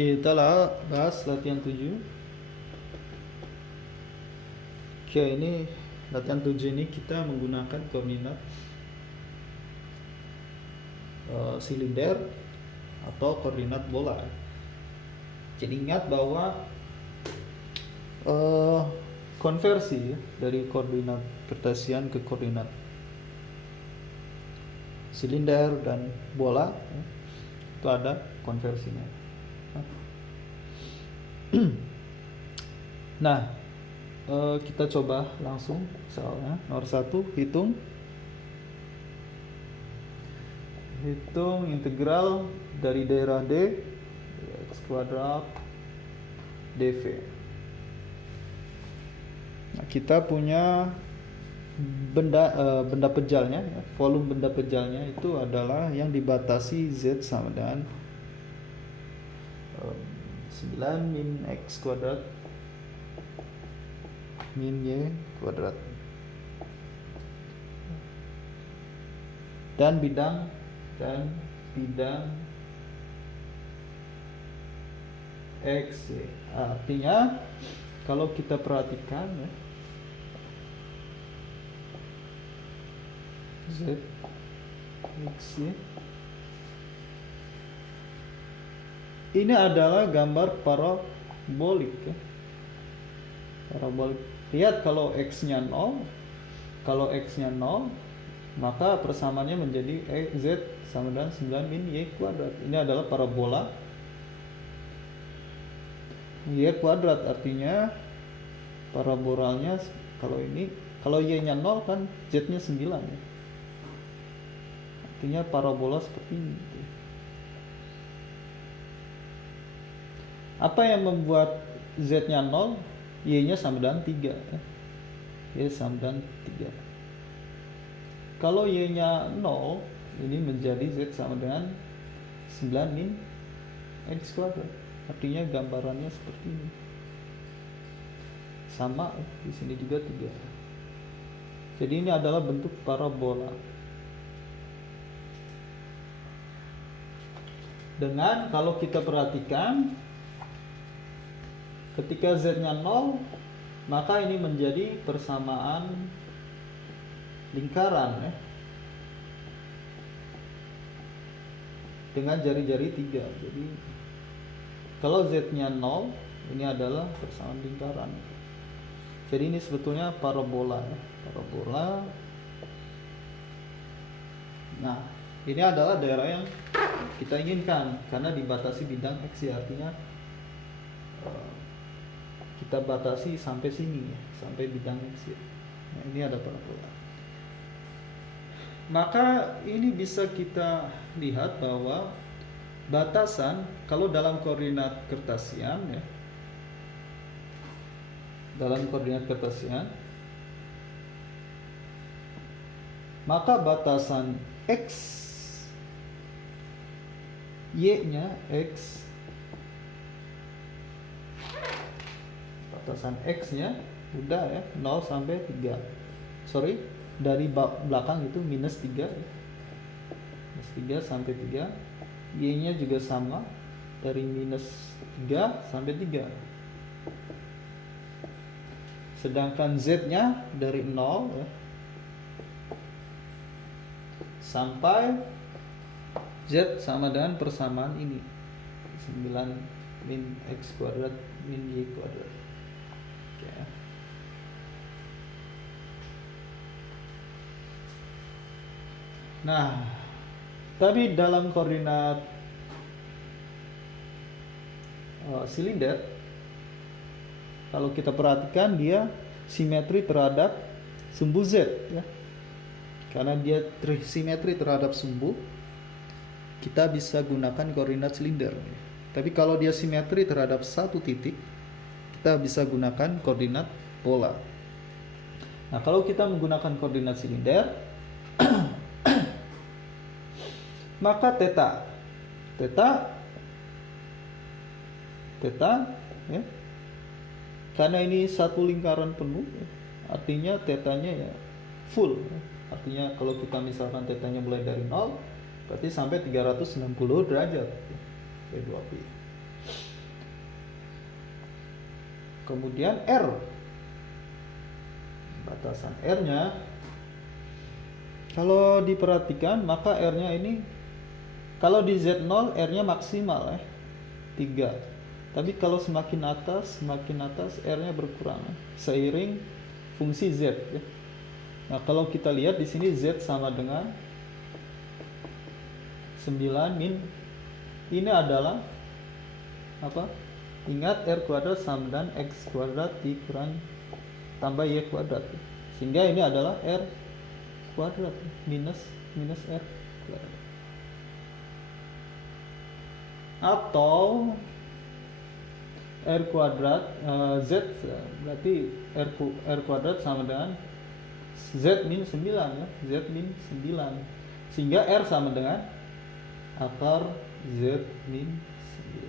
Kita bahas latihan 7. Oke, ini latihan 7 ini kita menggunakan koordinat silinder atau koordinat bola. Jadi ingat bahwa konversi dari koordinat kartesian ke koordinat silinder dan bola itu ada konversinya. Nah, kita coba langsung soalnya. Nomor 1, hitung integral dari daerah D x kuadrat dv. Nah, kita punya benda pejalnya, volume benda pejalnya itu adalah yang dibatasi Z sama dengan 9 min x kuadrat min y kuadrat, dan bidang x y. Artinya kalau kita perhatikan ya, z x y ini adalah gambar parabolik ya. Parabolik. Lihat kalau x-nya 0, maka persamaannya menjadi z sama dengan 9 min y kuadrat. Ini adalah parabola y kuadrat, artinya parabolanya kalau y-nya 0 kan z-nya 9 ya. Artinya parabola seperti ini. Apa yang membuat z-nya 0? Y-nya sama dengan 3 ya. Y sama dengan 3. Kalau Y-nya 0, ini menjadi Z sama dengan 9 min X kuadrat. Artinya gambarannya seperti ini. Sama di sini juga 3. Jadi ini adalah bentuk parabola. Dengan kalau kita perhatikan, ketika Z-nya 0, maka ini menjadi persamaan lingkaran ya, dengan jari-jari 3. Jadi kalau Z-nya 0, ini adalah persamaan lingkaran. Jadi ini sebetulnya parabola ya. Parabola. Nah, ini adalah daerah yang kita inginkan karena dibatasi bidang X ya, artinya kita batasi sampai sini ya, sampai bidang X ya. Nah, ini ada parabola. Maka ini bisa kita lihat bahwa batasan kalau dalam koordinat kartesian ya, maka batasan x y-nya x, batasan x-nya udah ya 0 sampai 3. Dari belakang itu minus 3 ya. Minus 3 sampai 3. Y-nya juga sama, dari minus 3 sampai 3. Sedangkan Z-nya dari 0 ya, sampai Z sama dengan persamaan ini 9 min X kuadrat min Y kuadrat. Oke. Nah, tapi dalam koordinat silinder, kalau kita perhatikan dia simetri terhadap sumbu Z ya. Karena dia simetri terhadap sumbu, kita bisa gunakan koordinat silinder. Tapi kalau dia simetri terhadap satu titik, kita bisa gunakan koordinat bola. Nah, kalau kita menggunakan koordinat silinder, maka theta ya, karena ini satu lingkaran penuh ya, artinya tetanya ya full ya. Artinya kalau kita misalkan tetanya mulai dari 0, berarti sampai 360 derajat ya, 2pi. Kemudian R, batasan R-nya, kalau diperhatikan maka R-nya ini, kalau di Z0 R-nya maksimal 3. Tapi kalau semakin atas R-nya berkurang seiring fungsi Z ya. Nah, kalau kita lihat di sini Z sama dengan 9 min, ini adalah apa? Ingat R kuadrat sama dengan X kuadrat dikurang tambah Y kuadrat. Sehingga ini adalah R kuadrat minus R kuadrat. Atau R kuadrat Z berarti R kuadrat sama dengan Z min 9 ya, Z min 9, sehingga R sama dengan akar Z min 9.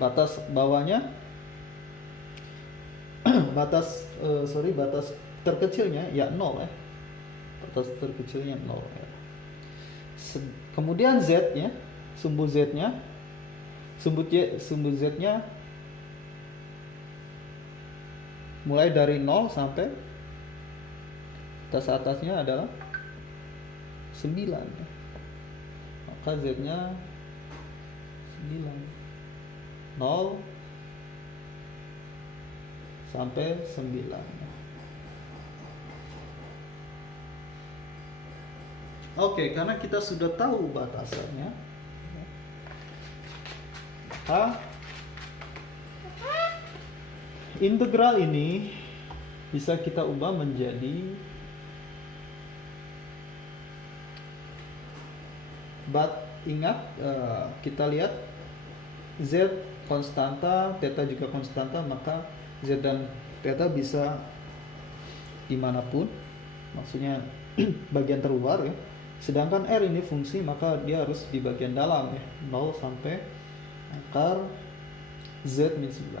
Batas bawahnya batas terkecilnya ya 0 ya. Batas terkecilnya 0 ya. Kemudian Z nya, sumbu Z nya mulai dari 0 sampai atasnya adalah 9 ya. Maka Z nya 9, 0 sampai 9. Oke, karena kita sudah tahu batasannya, maka integral ini bisa kita ubah menjadi ingat kita lihat Z konstanta, theta juga konstanta, maka Z dan theta bisa dimanapun, maksudnya bagian terluar ya. Sedangkan R ini fungsi, maka dia harus di bagian dalam ya, 0 sampai akar Z min 9.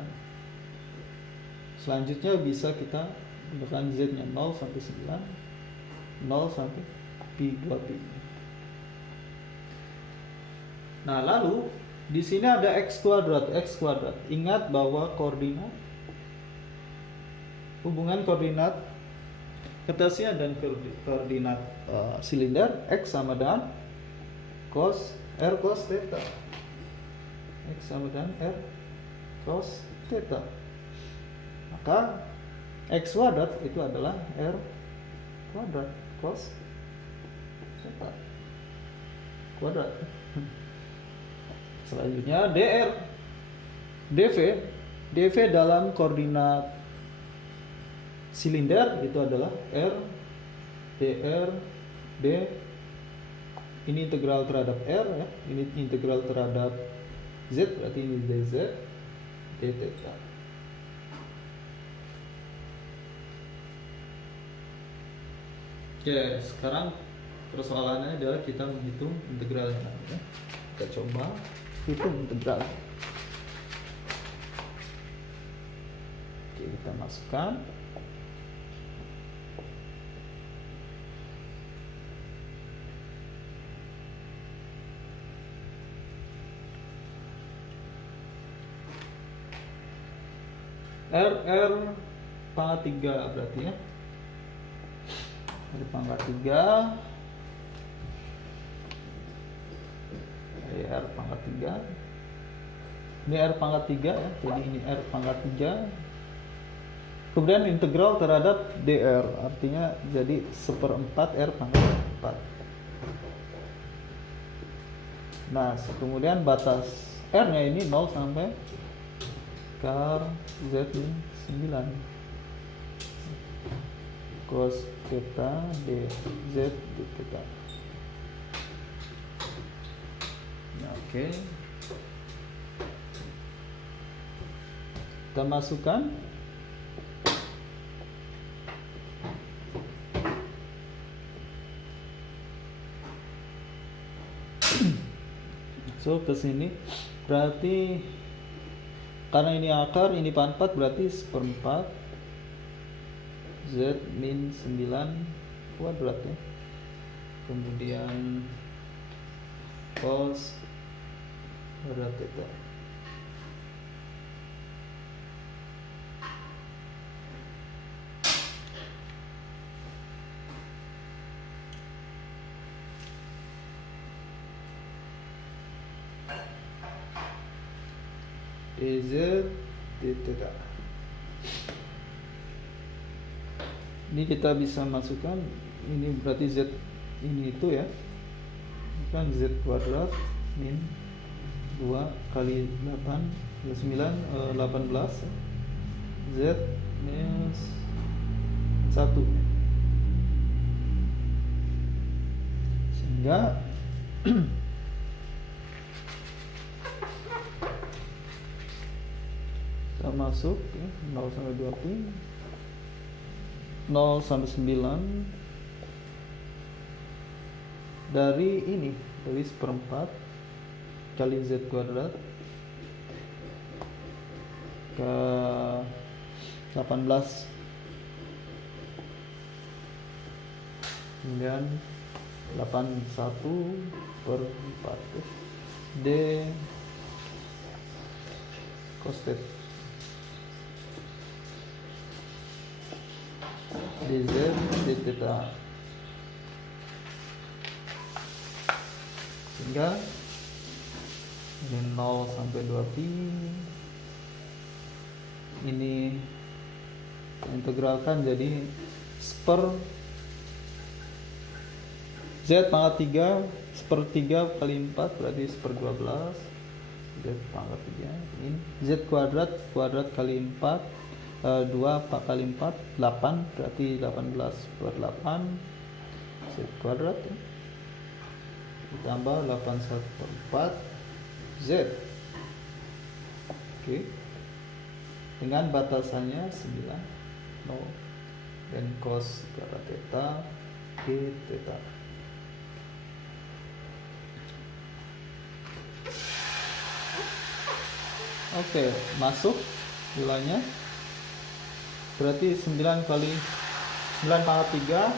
Selanjutnya bisa kita gunakan Z nya 0 sampai 9, 0 sampai pi 2 pi. Nah, lalu di sini ada X kuadrat. Ingat bahwa hubungan koordinat Cartesian dan koordinat silinder X sama dengan R cos theta. X sama dengan R cos theta. Maka X kuadrat itu adalah R kuadrat cos theta kuadrat. Selanjutnya dV dalam koordinat silinder itu adalah R dr d, ini integral terhadap R ya, ini integral terhadap Z, berarti ini dz d theta. Oke, sekarang persoalannya adalah kita menghitung integralnya ya. Kita coba hitung integral. Oke, kita masukkan R pangkat 3 berarti ya. R pangkat 3, R pangkat 3. Ini R pangkat 3 ya. Jadi ini R pangkat 3. Kemudian integral terhadap dr, artinya jadi 1/4 R pangkat 4. Nah, kemudian batas R nya ini 0 sampai akar Z min 9 cos theta dz d theta. Oke, kita masukkan so ke sini, berarti karena ini akar, ini pangkat, berarti 1/4 Z min 9 kuadrat ya. Kemudian cos kuadrat theta. dz d theta. Ini kita bisa masukkan, ini berarti z ini itu ya, kan z kuadrat min 2 kali 8 9 18 z minus 1, sehingga kita masuk ya, 0 sampai 2 pi 0 sampai 9 dari ini, dari 1/4 kali z kuadrat ke 18 kemudian 81/4 d cos theta dz d theta, sehingga ini 0 sampai 2 pi ini integralkan jadi seper z pangkat 3 sepertiga kali 4 berarti 1/12 z pangkat 3 ini z kuadrat kali 4 2 kali 4 8 berarti 18/8 z kuadrat ya. Ditambah 81/4 z. Oke. Dengan batasannya 9 0 dan cos kuadrat theta d theta. Oke, masuk nilainya berarti 9 kali 9 pangkat 3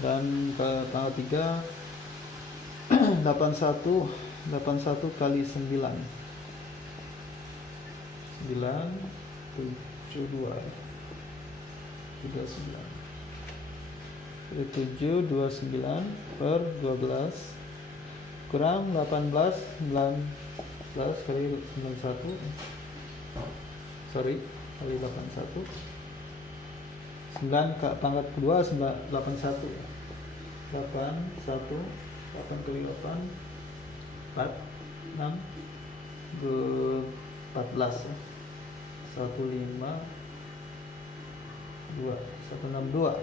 dan ke pangkat 3 81 kali 9 72 729/12 kurang 18 19 kali 91 kali 81 9 pangkat kedua 81 8 kali 8 4 6 14 ya. 152 162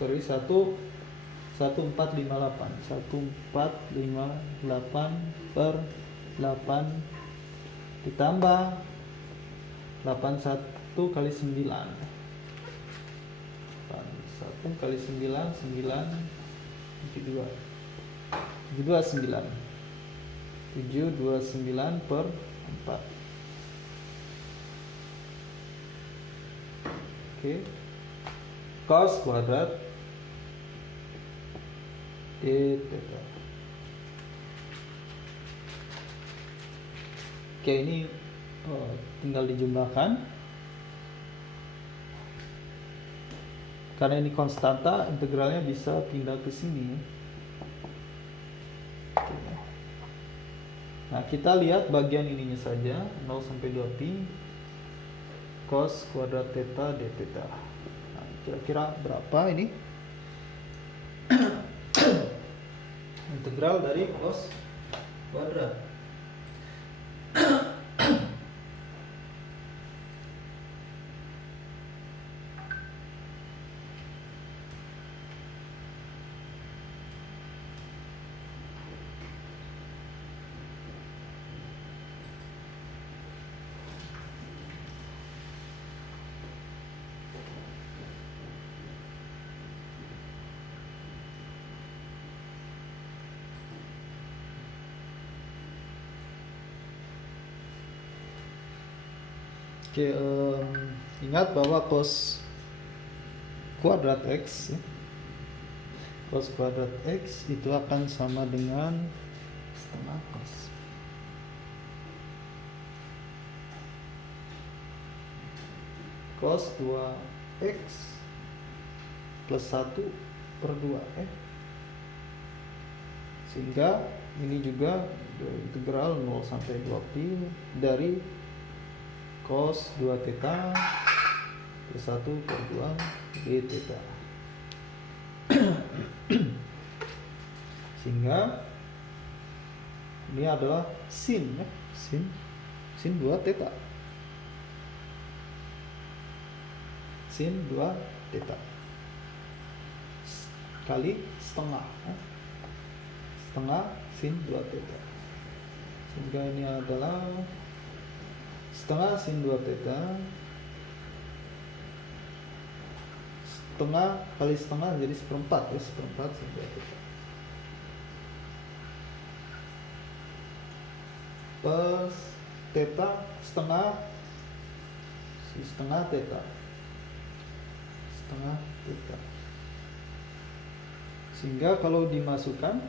1458/8 ditambah 81 kali 9 81 kali 9 72 729/4. Oke. Cos kuadrat d theta. Oke, ini tinggal dijumlahkan karena ini konstanta, integralnya bisa pindah ke sini. Nah, kita lihat bagian ininya saja, 0 sampai 2 pi cos kuadrat theta d theta. Nah, kira-kira berapa ini? Integral dari cos kuadrat. Oke, ingat bahwa cos kuadrat x, cos kuadrat x itu akan sama dengan setengah cos 2x plus 1/2 Sehingga ini juga integral 0 sampai 2pi dari cos 2 theta plus 1 per 2 d theta. Sehingga ini adalah sin ya, sin 2 theta. Sin 2 theta kali setengah ya. Setengah sin 2 theta. Sehingga ini adalah setengah sin 2 theta, setengah kali setengah jadi seperempat ya, seperempat sin 2 theta plus theta setengah theta, setengah theta. Sehingga kalau dimasukkan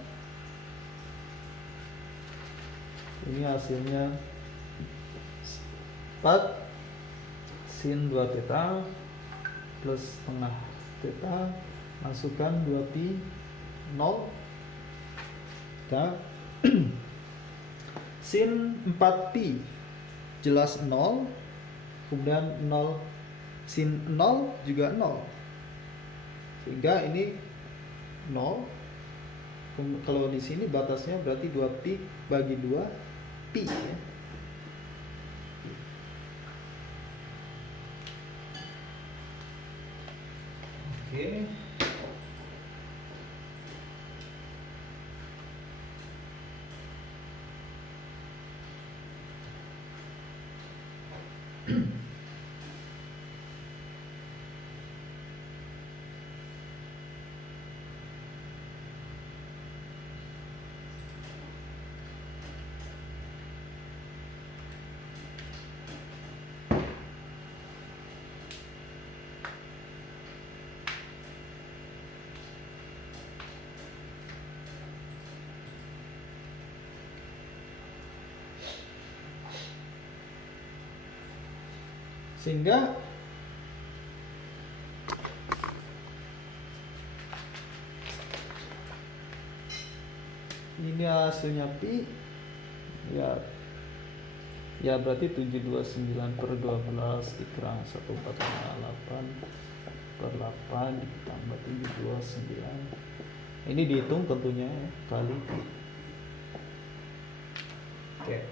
ini hasilnya 4 sin 2 theta plus setengah theta, masukkan 2pi 0 kita sin 4pi jelas 0, kemudian 0 sin 0 juga 0, sehingga ini 0. Kalau di sini batasnya berarti 2pi bagi 2 pi ya. Oke. Sehingga ini hasilnya pi ya berarti 729 per 12 dikurang 1458 per 8 ditambah 729. Ini dihitung tentunya ya, kali pi. Oke.